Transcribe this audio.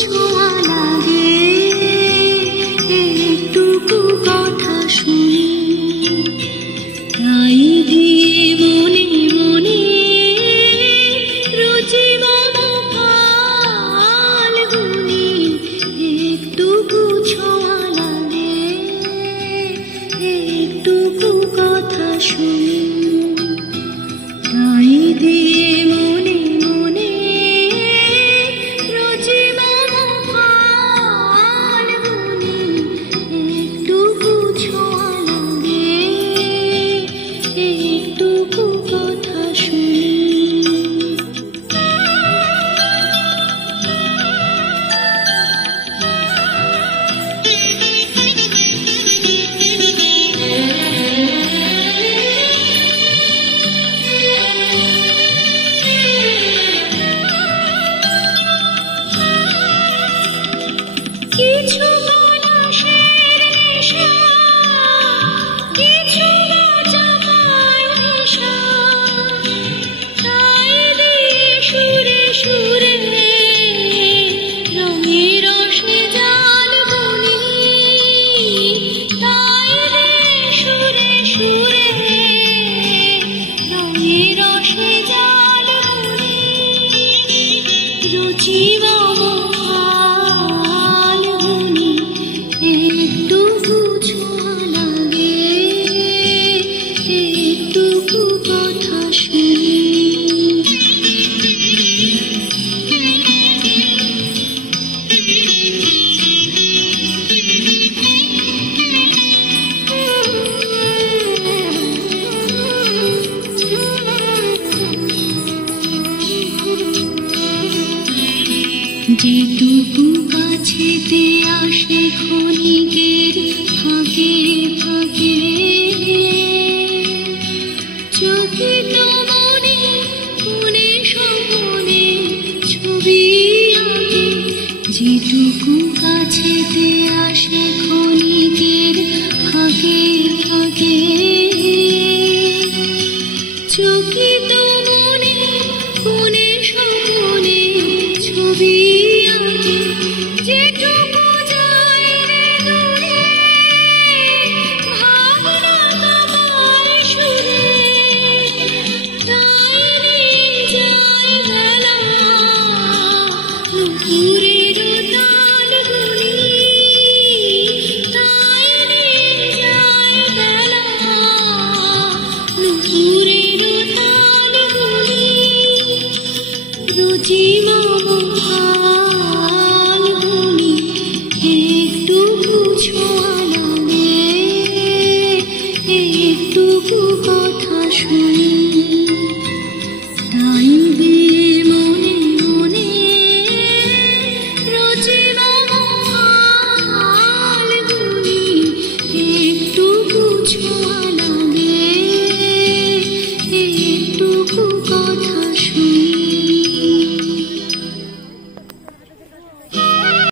ছোঁয়া লাগে, একটুকু কথা শুনি, তাই দিয়ে মনে মনে রোজি মামা ফাল্গুনি, একটুকু ছোঁয়া লাগে, একটুকু কথা শুনি, তাই দিয়ে মনে মনে রোজি মামা ফাল্গুনি, একটুকু ছোঁয়া লাগে, একটুকু কথা শুনি। কিছু মানুষের নেশা, কিছু বা চাপায় নেশা, তাই দিয়ে সুরে সুরে রঙে রসে জাল বুনি, তাই দিয়ে সুরে সুরে রঙে রসে জাল বুনি, রুচি মামা একটুকু ছোঁয়া লাগে, একটুকু কথা শুনি। যেটুকু কাছেতে আসে ক্ষণিকের ফাঁকে ফাঁকে, চকিত মনে মনে স্বপনে ছবি আঁকে, যেটুকু কাছেতে আসে ক্ষণিকের ফাঁকে ফাঁকে, চকিত মনে মনে স্বপনে ছবি আঁকে, যেটুকু যায় রে দূরে ভাবনা তোমার সুরে, তাই নিয়ে যায় বেলা নুপুরের তাল গুনি, তাই নিয়ে যায় বেলা নুপুরের তাল গুনি, রুচি মামা ফাল্গুনি, একটুকু ছোঁয়া লাগে, একটুকু কথা শুনি।